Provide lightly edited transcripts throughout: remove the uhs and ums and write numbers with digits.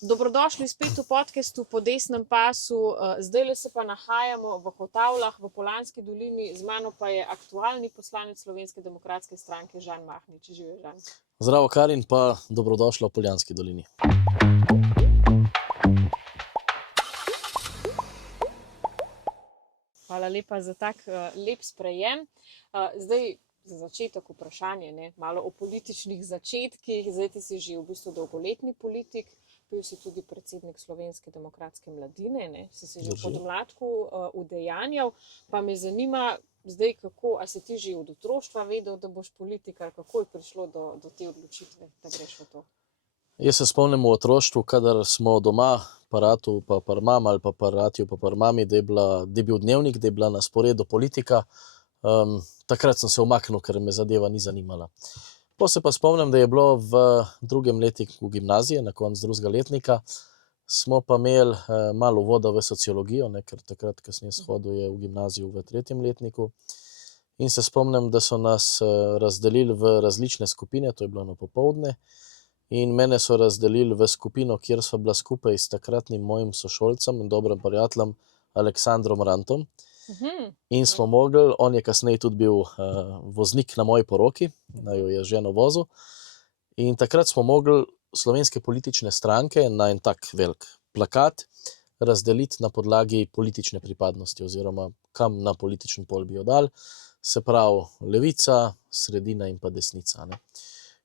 Dobrodošli spet v podcastu Po desnem pasu. Zdaj se pa nahajamo v Hotavljah, v Poljanski dolini, z mano pa je aktualni poslanec Slovenske demokratske stranke Žan Mahnič. Živijo, Žan. Zdravo, Karin, pa dobrodošla v Poljanski dolini. Hvala lepa za tak lep sprejem. Zdaj za začetek vprašanje, malo o političnih začetkih. Zdaj ti si že v bistvu dolgoletni politik. Bil si tudi predsednik Slovenske demokratske mladine, si se že v podmladku udejanjal, pa me zanima zdaj, a si ti že od otroštva vedel, da boš politik, ali kako je prišlo do te odločitve, da greš v to? Jaz se spomnim v otroštvu, kadar smo doma, paratu pa par mam ali pa paratiju pa par mami, da je bil dnevnik, da je bila na sporedu politika. Takrat sem se umaknil, ker me zadeva ni zanimala. Po se pa spomnim, da je bilo v drugem letniku gimnazije, na koncu drugega letnika, smo pa imeli malo uvoda v sociologijo, ker takrat, ko sem jaz hodil, je v gimnaziju v tretjem letniku. In se spomnim, da so nas razdelili v različne skupine, to je bilo na popoldne, in mene so razdelili v skupino, kjer sva bila skupaj s takratnim mojim sošolcem in dobrim prijateljem Aleksandrom Rantom. In smo mogli, on je kasneje tudi bil voznik na moji poroki, da jo je ženo vozil. In takrat smo mogli slovenske politične stranke na en tak velik plakat razdeliti na podlagi politične pripadnosti oziroma kam na političen pol bi jo dali. Se pravi levica, sredina in pa desnica.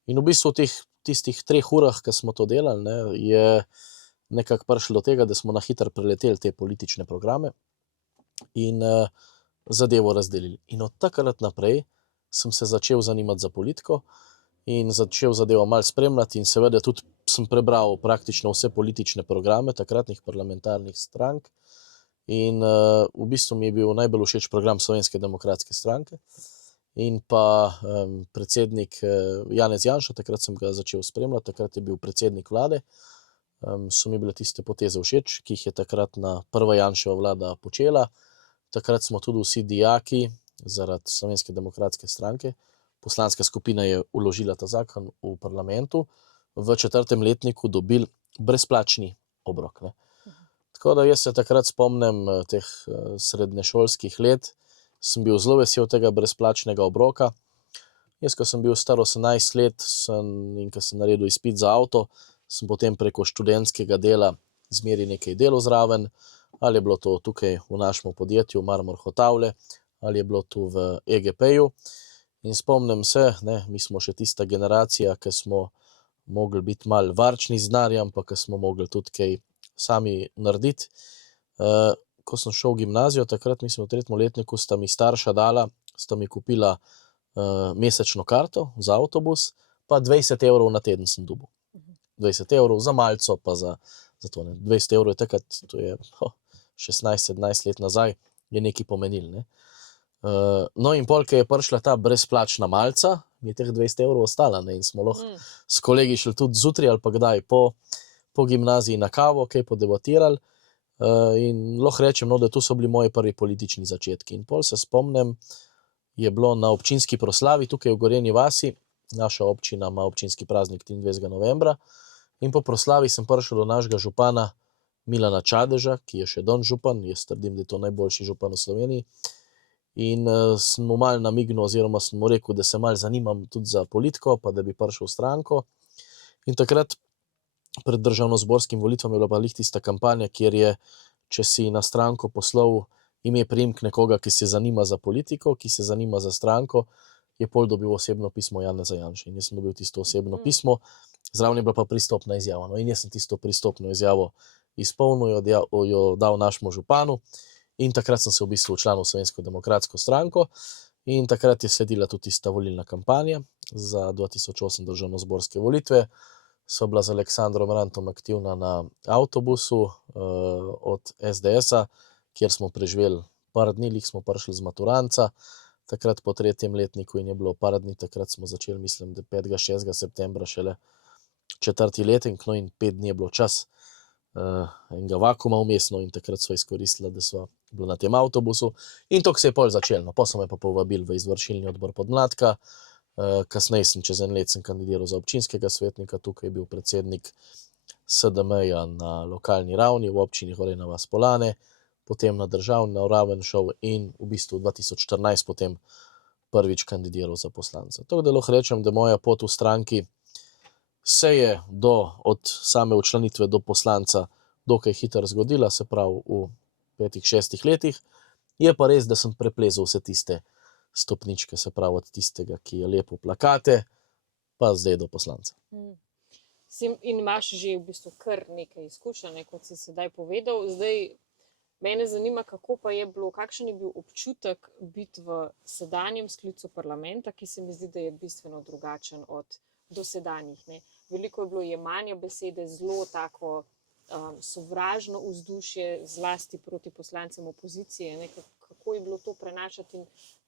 In v bistvu v tistih 3 urah, ko smo to delali, je nekako prišlo do tega, da smo na hitro preleteli te politične programe in zadevo razdelili. In od takrat naprej sem se začel zanimati za politiko in začel zadevo malo spremljati in seveda tudi sem prebral praktično vse politične programe takratnih parlamentarnih strank in v bistvu mi je bil najbolj všeč program Slovenske demokratske stranke in pa predsednik Janez Janša, takrat sem ga začel spremljati, takrat je bil predsednik vlade. So mi bile tiste poteze všeč, ki jih je takratna prva Janševa vlada počela. Takrat smo tudi vsi dijaki zaradi Slovenske demokratske stranke. Poslanska skupina je vložila ta zakon v parlamentu. V 4. letniku dobili brezplačni obrok. Tako da jaz se takrat spomnim teh srednješolskih let. Sem bil zelo vesel tega brezplačnega obroka. Jaz, ko sem bil star 18 let in ko sem naredil izpit za avto, sem potem preko študentskega dela zmeri nekaj delal zraven, ali je bilo to tukaj v našem podjetju Marmor Hotavlje, ali je bilo tu v EGP-ju. In spomnim se, mi smo še tista generacija, ki smo mogli biti malo varčni z denarjem, pa ki smo mogli tudi kaj sami narediti. Ko sem šel v gimnazijo, takrat mislim v 3. letniku, sta mi starša dala, sta mi kupila mesečno karto za avtobus, pa 20 evrov na teden sem dobil. 20 evrov za malco, pa za to. 20 evrov je takrat, to je 16-17 let nazaj, je nekaj pomenil. No in pol, ko je prišla ta brezplačna malca, mi je teh 20 evrov ostala in smo lahko s kolegi šli tudi zjutraj ali pa kdaj po gimnaziji na kavo, kaj podebatirali. In lahko rečem, da tu so bili moji prvi politični začetki. In pol se spomnim, je bilo na občinski proslavi tukaj v Gorenji vasi, naša občina ima občinski praznik 23. novembra, in po proslavi sem prišel do našega župana Milana Čadeža, ki je še danes župan, jaz trdim, da je to najboljši župan v Sloveniji. In sem mu malo namignil oziroma sem mu rekel, da se malo zanimam tudi za politiko, pa da bi prišel v stranko. In takrat pred državnozborskim volitvam je bila pa lih tista kampanja, kjer je, če si na stranko poslal ime priimek nekoga, ki se zanima za politiko, ki se zanima za stranko, je pol dobil osebno pismo Janeza Janše. In jaz sem dobil tisto osebno pismo, zraven je bila pa pristopna izjava. In jaz sem tisto pristopno izjavo izpolnil, jo dal našemu županu in takrat sem se v bistvu včlanil v Slovensko demokratsko stranko in takrat je sledila tudi tista volilna kampanja za 2008 državnozborske volitve. Sva bila z Aleksandrom Rantom aktivna na avtobusu od SDS-a, kjer smo preživeli par dni, lih smo prišli z maturanca, takrat po 3. letniku in je bilo par dni, takrat smo začeli, mislim, da 5. 6. septembra šele 4. letnik, in 5 dni je bilo čas enega vakuma vmesno in takrat sva izkoristila, da sva bila na tem avtobusu in to se je pol začelo. Pa so me pa povabili v izvršilni odbor podmladka, kasneje sem čez en let kandidiral za občinskega svetnika, tukaj je bil predsednik SDM-ja na lokalni ravni v občini Gorenja vas - Poljane, potem na državno raven šel in v bistvu 2014 potem prvič kandidiral za poslanca. Tako da lahko rečem, da moja pot v stranki se je od same včlanitve do poslanca dokaj hitro zgodila, se pravi v 5-6 letih. Je pa res, da sem preplezal vse tiste stopničke, se pravi od tistega, ki je lepo plakate, pa zdaj do poslanca. In imaš že v bistvu kar nekaj izkušenj, kot si sedaj povedal. Zdaj mene zanima, kako pa je bilo, kakšen je bil občutek biti v sedanjem sklicu parlamenta, ki se mi zdi, da je bistveno drugačen od dosedanjih. Ne? Veliko je bilo jemanja besede, zelo tako sovražno vzdušje, zlasti proti poslancem opozicije. Ne? Kako je bilo to prenašati in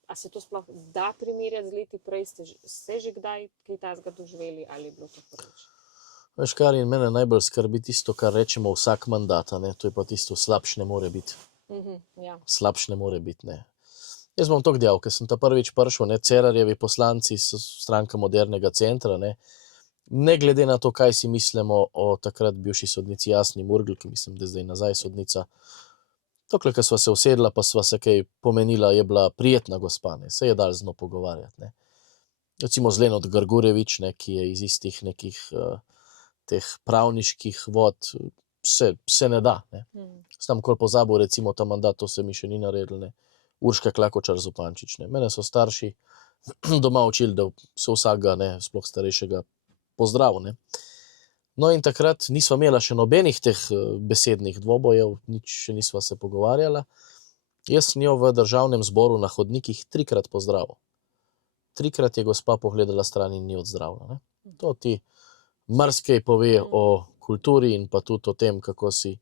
a se to sploh da primerjati z leti prej? Ste že kdaj kaj takega doživeli ali je bilo to prvič? Veš, Karin, mene najbolj skrbi tisto, kar rečemo vsak mandat, ne? To je pa tisto, slabš ne more biti. Ja. Slabš ne more biti, ne. Jaz bom to dejal, ker sem ta prvič prišel, ne, Cerarjevi poslanci s stranka Modernega centra, ne glede na to, kaj si mislimo o takrat bivši sodnici Jasni Murgel, ki mislim, da je zdaj nazaj sodnica. Tokle, ko sva se usedla, pa sva se kaj pomenila, je bila prijetna gospa, ne, se je dal z njo pogovarjati, ne. Recimo z Lenot Grgurevič, ne, ki je iz istih nekih teh pravniških vod, se ne da, ne. Sem kol pozabil, recimo ta mandat, to se mi še ni naredil, ne. Urška Klakočar Zupančič, ne. Mene so starši doma učili, da se vsakega, ne, sploh starejšega, pozdrav, ne. No in takrat nisva imela še nobenih teh besednih dvobojev, nič še nisva se pogovarjala. Jaz sem jo v državnem zboru na hodnikih 3-krat pozdravil. 3-krat je gospa pogledala stran in ni odzdravila, ne. To ti marsikaj pove o kulturi in pa tudi o tem, kako si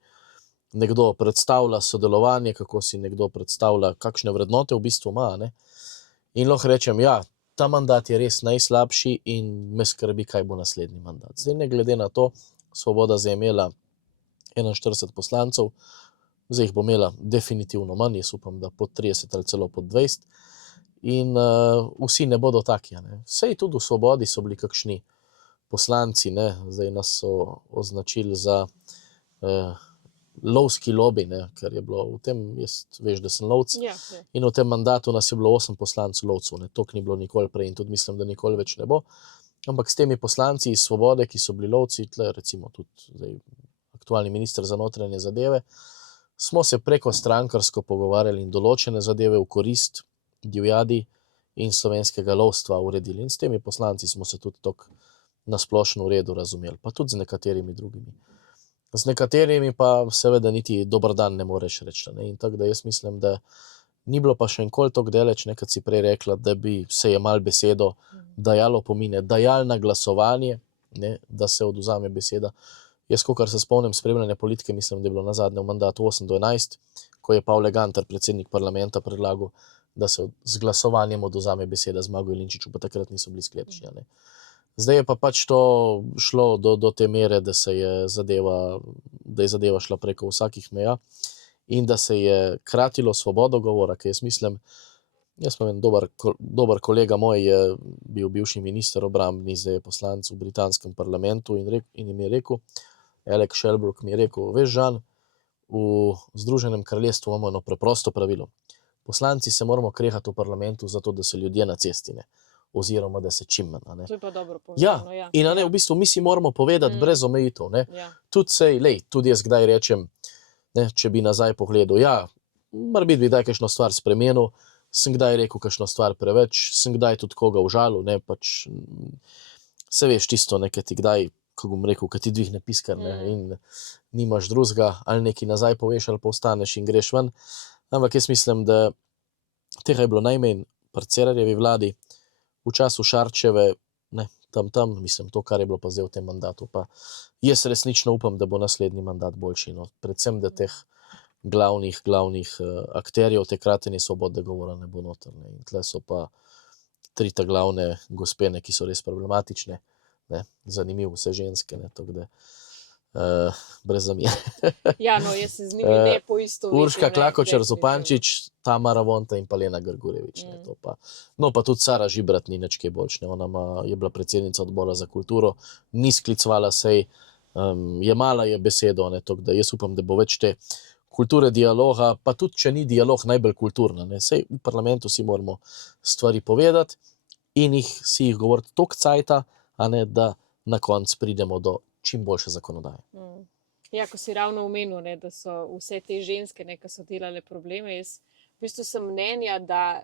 nekdo predstavlja sodelovanje, kako si nekdo predstavlja, kakšne vrednote v bistvu ima, ne. In lahko rečem, ja, ta mandat je res najslabši in me skrbi, kaj bo naslednji mandat. Zdaj, ne glede na to, Svoboda zdaj je imela 41 poslancev, zdaj jih bo imela definitivno manj, jaz upam, da pod 30 ali celo pod 20. In vsi ne bodo taki, ne. Sej tudi v Svobodi so bili kakšni poslanci, ne, zdaj nas so označili za lovski lobby, ne, ker je bilo v tem, jaz veš, da sem lovc, in v tem mandatu nas je bilo 8 poslancev lovcev, ne, toliko ni bilo nikoli prej in tudi mislim, da nikoli več ne bo, ampak s temi poslanci iz Svobode, ki so bili lovci, tle recimo tudi zdaj aktualni minister za notranje zadeve, smo se preko strankarsko pogovarjali in določene zadeve v korist divjadi in slovenskega lovstva uredili in s temi poslanci smo se tudi tako na splošno v redu razumeli, pa tudi z nekaterimi drugimi. Z nekaterimi pa seveda niti dober dan ne moreš reči, ne, in tako da jaz mislim, da ni bilo pa še enkoli toliko daleč, kot si prej rekla, da bi se jemalo besedo, dajalo pomine, dajalo na glasovanje, ne, da se odvzame beseda. Jaz, kakor se spomnim spremljanja politike, mislim, da je bilo nazadnje v mandatu 8-11, ko je Pavle Gantar, predsednik parlamenta, predlagal, da se z glasovanjem odvzame beseda Zmagu Jelinčiču, pa takrat niso bili sklepčni, ne. Zdaj je pa pač to šlo do te mere, da je zadeva šla preko vsakih meja in da se je kratilo svobodo govora, ker jaz mislim, jaz pa vem, dober kolega moj je bil bivši minister obrambni, zdaj je poslanec v britanskem parlamentu in mi je rekel, Alec Shelbrooke mi je rekel, veš, Žan, v Združenem kraljestvu imamo eno preprosto pravilo. Poslanci se moramo krehati v parlamentu zato, da se ljudje na cesti ne. Oziroma, da se čim manj. To je pa dobro povedano, ja. In v bistvu mi si moramo povedati brez omejitev, ne. Ja. Tudi jaz kdaj rečem, ne, če bi nazaj pogledal, ja, morebiti bi kdaj kakšno stvar spremenil, sem kdaj rekel kakšno stvar preveč, sem kdaj tudi koga užalil, ne, pač se veš tisto, ne, ti kdaj, kako bom rekel, kad ti dvihne piskar, ne, in nimaš drugega, ali neki nazaj poveš, ali pa ostaneš in greš ven, ampak jaz mislim, da tega je bilo najmanj pri Cerarjevi vladi, v času Šarčeve, ne, tam, mislim, to, kar je bilo pa zdaj v tem mandatu, pa jaz resnično upam, da bo naslednji mandat boljši, no, predvsem, da teh glavnih akterjev, te kratene svobode govora ne bo noter, ne, in tle so pa 3 ta glavne gospene, ki so res problematične, ne, zanimivo, vse ženske, ne, tako da, brez zamere. Ja, no, jaz se z njimi ne poistovetim. Urška Klakočar Zupančič, Tamara Vonta in pa Lena Grgurevič, ne, to pa. No, pa tudi Sara Žibrat ni nič kaj boljš, ne, ona je bila predsednica odbora za kulturo, ni sklicevala sej, jemala je besedo, ne, tako da jaz upam, da bo več te kulture dialoga, pa tudi, če ni dialog najbolj kulturna, ne, sej v parlamentu si moramo stvari povedati in si jih govoriti toliko cajta, a ne, da na koncu pridemo do čim boljše zakonodaje. Ja, ko si ravno omenil, ne, da so vse te ženske, ne, ki so delale probleme, jaz v bistvu sem mnenja, da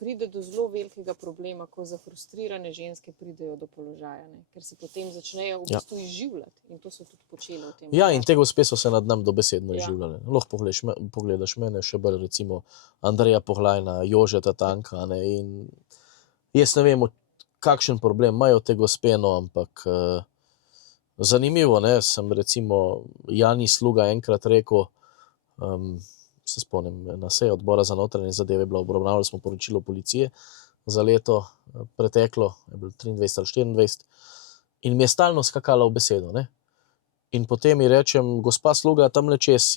pride do zelo velikega problema, ko zafrustrirane ženske pridejo do položaja, ne, ker se potem začnejo v bistvu izživljati in to so tudi počele v tem. Ja, in te gospe so se nad nam dobesedno Ja. izživljale. Lahko pogledaš mene, še bolj recimo Andreja Poglajna, Jožeta Tanka, ne, in jaz ne vem, kakšen problem imajo te gospe, no, ampak zanimivo, ne, sem recimo Jani Sluga enkrat rekel, se spomnim, na seji odbora za notranje zadeve bila obravnavali smo poročilo policije za leto preteklo, je bilo 23 ali 24, in mi je stalno skakala v besedo, ne. In potem mi rečem, gospa Sluga, tamle čez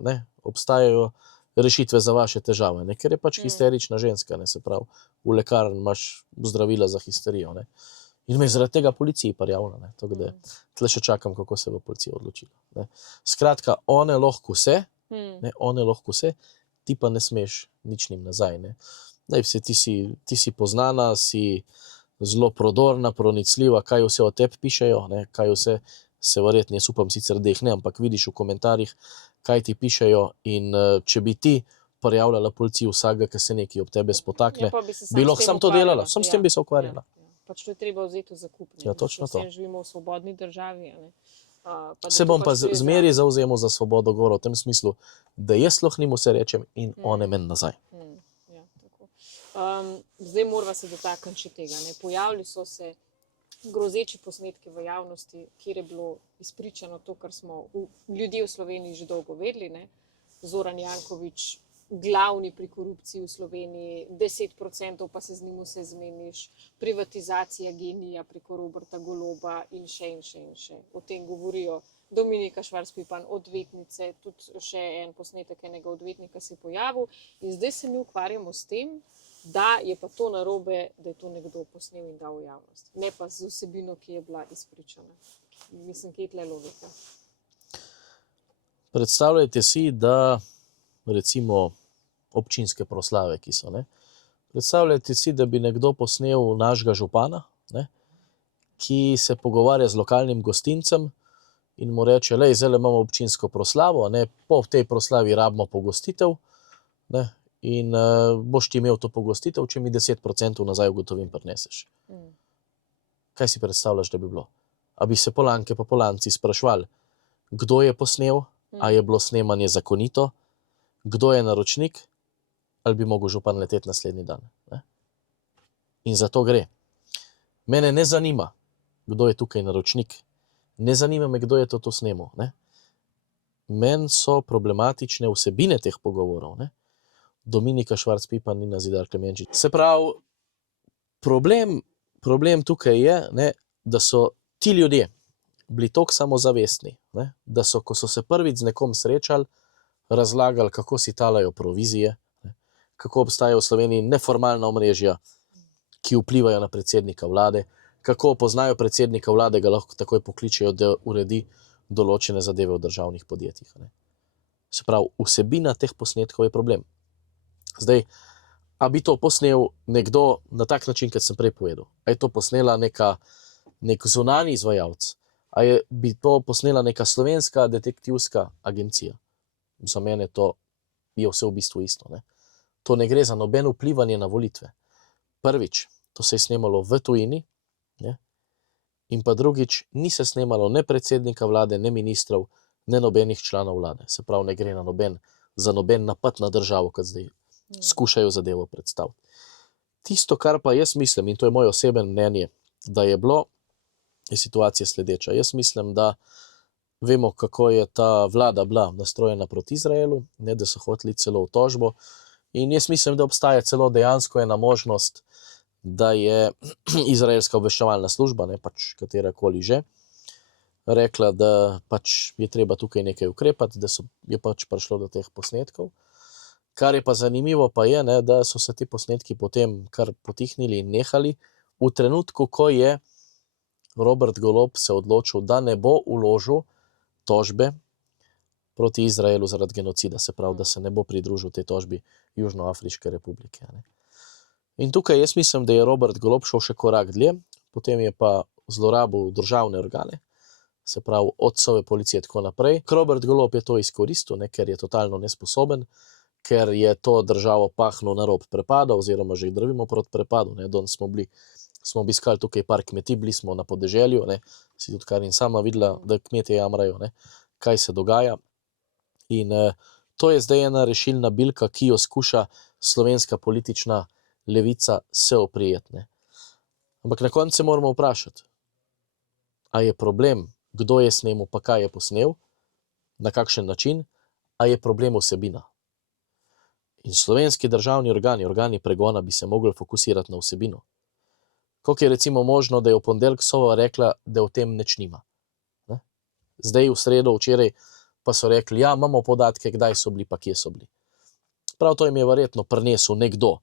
ne, obstajajo rešitve za vaše težave, ne, ker je pač histerična ženska, ne, se pravi, v lekarni imaš zdravila za histerijo, ne. In me je zaradi tega policiji parjavila, ne, tako da tle še čakam, kako se bo policija odločila, ne. Skratka, one lahko vse, ne, one lahko vse, ti pa ne smeš nič njim nazaj, ne. Daj, ti si poznana, si zelo prodorna, pronicljiva, kaj vse o tebi pišejo, ne, kaj vse se verjetno, jaz upam sicer, da jih ne, ampak vidiš v komentarjih, kaj ti pišejo, in če bi ti prijavljala policiji vsakega, ki se nekaj ob tebe spotakne, Ja, pa bi se bi lahko s tem sam to ukvarjala. delala, sam s tem bi se ukvarjala. Ja. Pač to je treba vzeti v zakup. Ne. Ja, točno to. Vsem živimo v svobodni državi. A ne. Pa da Se to bom pa pač gre za- zmeri zavzemal za svobodo govora v tem smislu, da jaz lahko njim vse rečem in one meni nazaj. Ja, tako. Zdaj morava se dotakniti še tega. Ne. Pojavili so se grozeči posnetki v javnosti, kjer je bilo izpričano to, kar smo ljudje v Sloveniji že dolgo vedeli. Ne. Zoran Janković, glavni pri korupciji v Sloveniji, 10% pa se z njim vse zmeniš, privatizacija genija preko Roberta Goloba in še in še in še. O tem govorijo Dominika Švarc Pipan, odvetnice, tudi še en posnetek enega odvetnika se je pojavil. In zdaj se mi ukvarjamo s tem, da je pa to narobe, da je to nekdo posnel in dal v javnost. Ne pa z vsebino, ki je bila izpričana. Mislim, kje je tle logika? Predstavljajte si, da recimo občinske proslave, ki so, ne. Predstavljajte si, da bi nekdo posnel našega župana, ne, ki se pogovarja z lokalnim gostincem in mu reče, lej, zdaj imamo občinsko proslavo, ne, po tej proslavi rabimo pogostitev, ne, in boš ti imel to pogostitev, če mi 10% nazaj v gotovini prineseš. Kaj si predstavljaš, da bi bilo? A bi se Polanke pa Polanci sprašvali, kdo je posnel, a je bilo snemanje zakonito, kdo je naročnik, ali bi mogel župan leteti naslednji dan. Ne? In za to gre. Mene ne zanima, kdo je tukaj naročnik. Ne zanima me, kdo je to snemal. Meni so problematične vsebine teh pogovorov. Ne? Dominika Švarc Pipan, Nina Zidar Klemenčič. Se pravi, problem tukaj je, ne, da so ti ljudje bili toliko samozavestni, ne, da so, ko so se prvič z nekom srečali, razlagali, kako si talajo provizije, ne, kako obstajajo v Sloveniji neformalna omrežja, ki vplivajo na predsednika vlade, kako poznajo predsednika vlade, ga lahko takoj pokličejo, da uredi določene zadeve v državnih podjetjih. Ne. Se pravi, vsebina teh posnetkov je problem. Zdaj, a bi to posnel nekdo na tak način, kot sem prej povedal? A je to posnela nek zunanji izvajalec? A bi to posnela neka slovenska detektivska agencija? Za mene to je vse v bistvu isto. Ne? To ne gre za nobeno vplivanje na volitve. Prvič, to se je snemalo v tujini, ne? In pa drugič, ni se snemalo ne predsednika vlade, ne ministrov, ne nobenih članov vlade. Se pravi, ne gre za noben napad na državo, kot zdaj skušajo zadevo predstaviti. Tisto, kar pa jaz mislim, in to je moje osebno mnenje, da je bilo, je situacija sledeča. Jaz mislim, da vemo, kako je ta vlada bila nastrojena proti Izraelu, ne, da so hoteli celo v tožbo, in jaz mislim, da obstaja celo dejansko ena možnost, da je izraelska obveščevalna služba, ne, pač katerakoli že, rekla, da pač je treba tukaj nekaj ukrepati, da je pač prišlo do teh posnetkov. Kar je pa zanimivo pa je, ne, da so se ti posnetki potem kar potihnili in nehali v trenutku, ko je Robert Golob se odločil, da ne bo vložil tožbe proti Izraelu zaradi genocida, se pravi, da se ne bo pridružil tej tožbi Južnoafriške republike. Ne. In tukaj jaz mislim, da je Robert Golob šel še korak dlje, potem je pa zlorabil državne organe, se pravi Otcove policije in tako naprej. Robert Golob je to izkoristil, ne, ker je totalno nesposoben, ker je to državo pahnil na rob prepada, oziroma že drvimo proti prepadu. Danes smo obiskali tukaj par kmetij, bili smo na podeželju, ne, si tudi Karin sama videla, da kmetje jamrajo, ne, kaj se dogaja. In to je zdaj ena rešilna bilka, ki jo skuša slovenska politična levica se oprijeti. Ne. Ampak na koncu se moramo vprašati, a je problem, kdo je snemal, pa kaj je posnel, na kakšen način, a je problem vsebina. In slovenski državni organi pregona bi se mogli fokusirati na vsebino. Kako je recimo možno, da je v ponedeljek Sova rekla, da o tem nič nima. Ne? Zdaj v sredo, včeraj pa so rekli, ja, imamo podatke, kdaj so bili, pa kje so bili. Prav to jim je verjetno prinesel nekdo,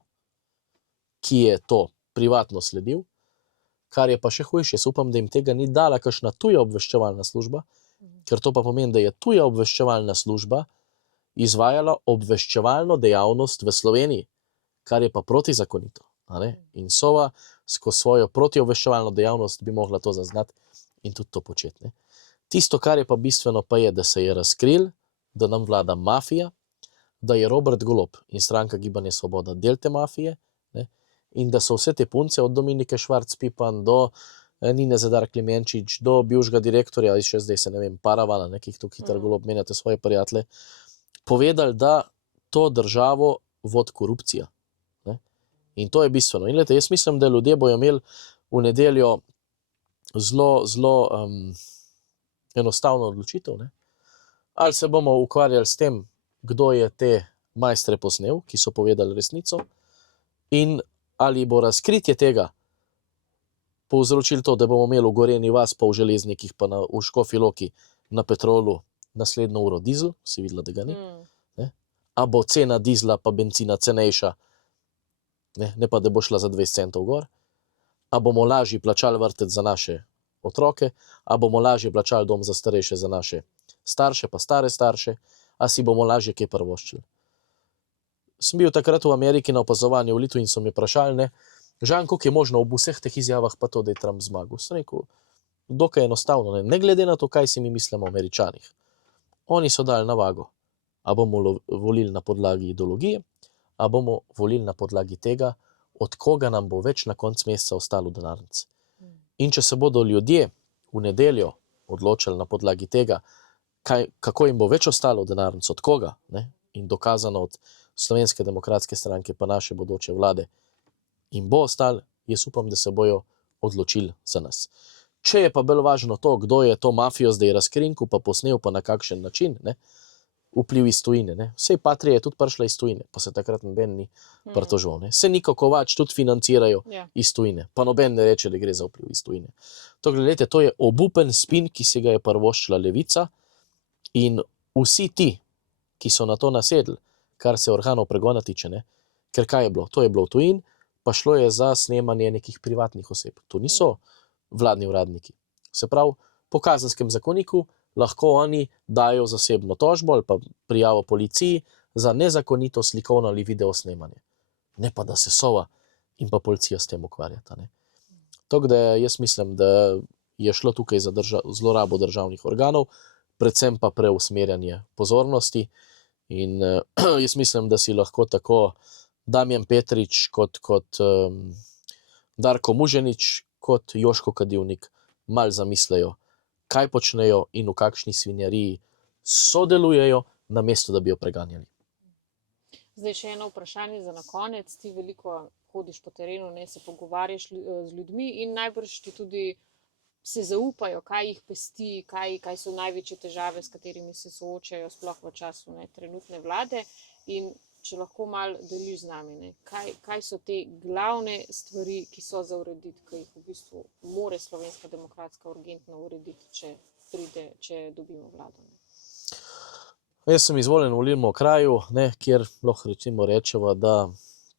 ki je to privatno sledil, kar je pa še hujše. Jaz upam, da jim tega ni dala kakšna tuja obveščevalna služba, ker to pa pomeni, da je tuja obveščevalna služba izvajala obveščevalno dejavnost v Sloveniji, kar je pa protizakonito. In Sova skozi svojo protiobveščevalno dejavnost bi mogla to zaznati in tudi to početi. Ne. Tisto, kar je pa bistveno, pa je, da se je razkril, da nam vlada mafija, da je Robert Golob in stranka Gibanje Svoboda del te mafije, ne, in da so vse te punce od Dominike Švarc-Pipan do Nine Zedar Klemenčič, do bivšega direktorja, še zdaj se ne vem, Paravala, nekih tu hitro Golob menjate svoje prijatelje, povedali, da to državo vodi korupcija. Ne. In to je bistveno. In lete, jaz mislim, da ljudje bojo imeli v nedeljo zelo enostavno odločitev. Ne. Ali se bomo ukvarjali s tem, kdo je te majstre posnel, ki so povedali resnico, in ali bo razkritje tega povzročilo to, da bomo imeli v Gorenji vas, pa v Železnikih, pa v Škofji Loki na Petrolu naslednjo uro dizel, si videla, da ga ni. A bo cena dizla pa benzina cenejša, ne pa da bo šla za 20 centov gor. A bomo lažje plačali vrtec za naše otroke, a bomo lažje plačali dom za starejše za naše starše, pa stare starše, a si bomo lažje kaj privoščili. Sem bil takrat v Ameriki na opazovanju v Litvi in so mi vprašali, ne, Žan, koliko je možno ob vseh teh izjavah pa to, da je Trump zmagal. Sem rekel, dokaj enostavno, ne glede na to, kaj si mi mislimo o Američanih. Oni so dali na vago, a bomo volili na podlagi ideologije, a bomo volili na podlagi tega, od koga nam bo več na koncu meseca ostalo v denarnici. In če se bodo ljudje v nedeljo odločili na podlagi tega, kako jim bo več ostalo v denarnici, od koga, ne, in dokazano od Slovenske demokratske stranke pa naše bodoče vlade, in bo ostalo, jaz upam, da se bojo odločili za nas. Če je pa bolj važno to, kdo je to mafijo zdaj razkrinkal, pa posnel, pa na kakšen način, ne, vpliv iz tujine. Ne. Sej Patria je tudi prišla iz tujine, pa se takrat noben ni pritoževal. Se Niko Kovač tudi financirajo iz tujine, pa noben ne reče, da gre za vpliv iz tujine. To, gledajte, to je obupen spin, ki si ga je privoščila levica, in vsi ti, ki so na to nasedli, kar se organov pregona tiče, ne, ker kaj je bilo? To je bilo v tujini, pa šlo je za snemanje nekih privatnih oseb. To niso vladni uradniki. Se pravi, po kazenskem zakoniku lahko oni dajo zasebno tožbo ali pa prijavo policiji za nezakonito slikovno ali video snemanje. Ne pa, da se Sova in pa policija s tem ukvarjata. Ne. Tako da jaz mislim, da je šlo tukaj za zlorabo državnih organov, predvsem pa preusmerjanje pozornosti. In jaz mislim, da si lahko tako Damjan Petrič kot Darko Muženič kot Joško Kadivnik mal zamislejo, kaj počnejo in v kakšni svinjariji sodelujejo, namesto da bi jo preganjali. Zdaj še eno vprašanje za na konec. Ti veliko hodiš po terenu, ne, se pogovarjaš z ljudmi in najbrž ti tudi se zaupajo, kaj jih pesti, kaj so največje težave, s katerimi se soočajo sploh v času, ne, trenutne vlade. In če lahko malo deliš z nami, ne, kaj so te glavne stvari, ki so za urediti, ki jih v bistvu more Slovenska demokratska urgentno urediti, če dobimo vlado. Ne. Jaz sem izvoljen v volilnem okraju, ne, kjer lahko recimo rečemo, da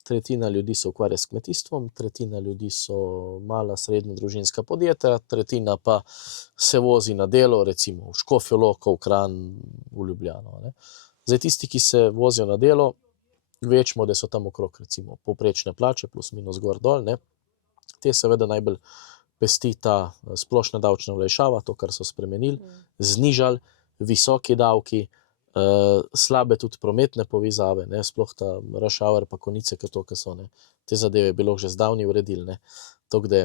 tretjina ljudi se ukvarja s kmetijstvom, tretjina ljudi so mala, srednja družinska podjetja, tretjina pa se vozi na delo, recimo v Škofjo Loko, v Kranj, v Ljubljano. Ne. Zdaj tisti, ki se vozijo na delo, večmo, da so tam okrog recimo povprečne plače, plus minus gor dol, ne. Te seveda najbolj pesti ta splošna davčna olajšava, to, kar so spremenili, znižali, visoki davki, slabe tudi prometne povezave, ne, sploh ta rush hour pa konice, ki so, ne. Te zadeve bi lahko že zdavnaj uredili, ne. Tako da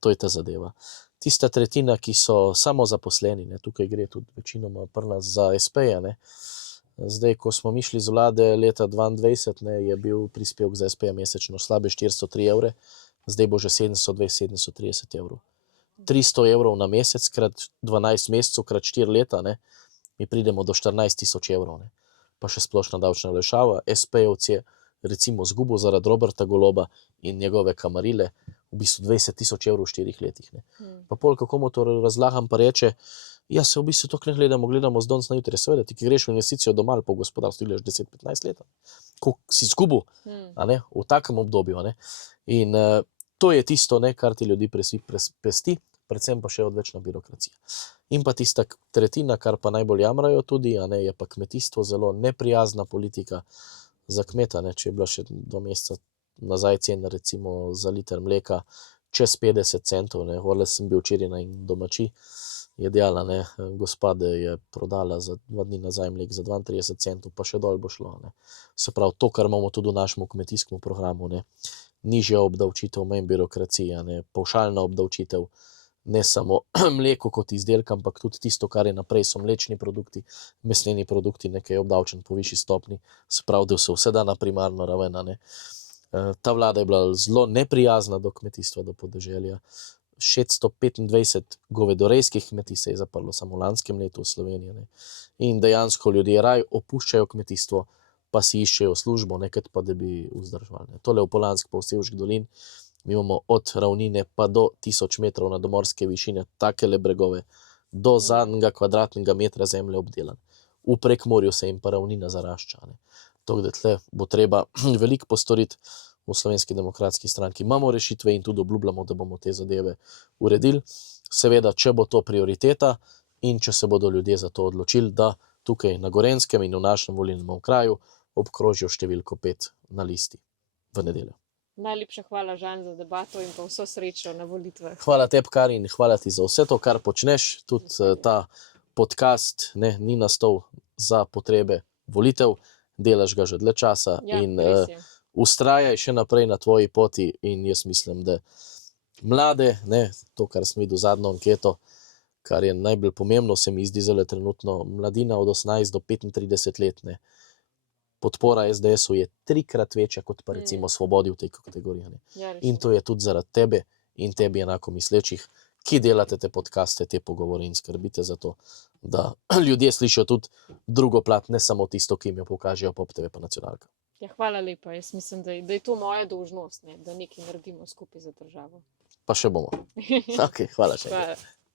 to je ta zadeva. Tista tretjina, ki so samozaposleni, ne, tukaj gre tudi večinoma pri nas za espeje, ne. Zdaj, ko smo mi šli z vlade leta 2022, ne, je bil prispevek za espeja mesečno slabe 403 evre, zdaj bo že 720-730 evrov. 300 evrov na mesec krat 12 mesecev krat 4 leta, ne, mi pridemo do 14 000 evrov, ne. Pa še splošna davčna olajšava. SP-jevc je recimo zgubil zaradi Roberta Goloba in njegove kamarile v bistvu 20 000 evrov v 4 letih. Ne. Pa pol, kako mu to razlagam, pa reče, ja, se v bistvu to ne gledamo z danes na jutri. Seveda, ti ki greš v investicijo doma ali pa v gospodarstvo, gledaš 10-15 let. Ko si zgubil, a ne, v takem obdobju. A ne. In to je tisto, ne, kar ti ljudi pesti, predvsem pa še odvečna birokracija. In pa tista tretjina, kar pa najbolj jamrajo tudi, a ne, je pa kmetijstvo zelo neprijazna politika za kmeta, ne, če je bila še 2 meseca nazaj cena recimo za liter mleka čez 50 centov, ne, horle sem bil včeraj na in domači, je dejala, ne, gospa, da je prodala za 2 dni nazaj mlek za 32 centov, pa še dol bo šlo, ne. Se pravi, to, kar imamo tudi v našem kmetijskem programu, ne, nižja obdavčitev, manj birokracija, ne, pavšalna obdavčitev, ne samo mleko kot izdelek, ampak tudi tisto, kar je naprej, so mlečni produkti, mesneni produkti, nekaj je obdavčen po višji stopni, se pravi, da se vse da na primarno raven, ne. Ta vlada je bila zelo neprijazna do kmetijstva, do podeželja. 625 govedorejskih kmetij se je zaprlo samo v lanskem letu v Sloveniji. Ne. In dejansko ljudje raj opuščajo kmetijstvo, pa si iščejo službo, nekaj pa, da bi vzdrževali. Tole v Polanski pa v Sevški dolini, mi imamo od ravnine pa do 1000 metrov nadmorske višine, takele bregove, do zadnjega kvadratnega metra zemlje obdelan. V Prekmorju se jim pa ravnina zarašča. Ne. Tako da tle bo treba veliko postoriti v Slovenski demokratski stranki. Imamo rešitve in tudi obljubljamo, da bomo te zadeve uredili. Seveda, če bo to prioriteta in če se bodo ljudje za to odločili, da tukaj na Gorenjskem in v našem volilnem okraju obkrožijo številko 5 na listi v nedeljo. Najlepša hvala, Žan, za debato in pa vso srečo na volitvah. Hvala tebi, Karin, hvala ti za vse to, kar počneš. Tudi ta podcast, ne, ni nastal za potrebe volitev, delaš ga že dlje časa, Ja, in res je. vztrajaj še naprej na tvoji poti in jaz mislim, da mlade, ne, to, kar sem videl zadnjo anketo, kar je najbolj pomembno, se mi zdi zelo trenutno, mladina od 18 do 35 let, ne, podpora SDS-u je 3-krat večja kot pa recimo Svobodi v tej kategoriji. Ne. Ja, res In je. to je tudi zaradi tebe in tebi enako mislečih, ki delate te podcaste, te pogovore in skrbite za to, da ljudje slišijo tudi drugo plat, ne samo tisto, ki jim jo pokažejo Pop TV pa nacionalka. Ja, hvala lepa. Jaz mislim, da je to moja dolžnost, ne, da nekaj naredimo skupaj za državo. Pa še bomo. Ok, hvala še enkrat. Hvala.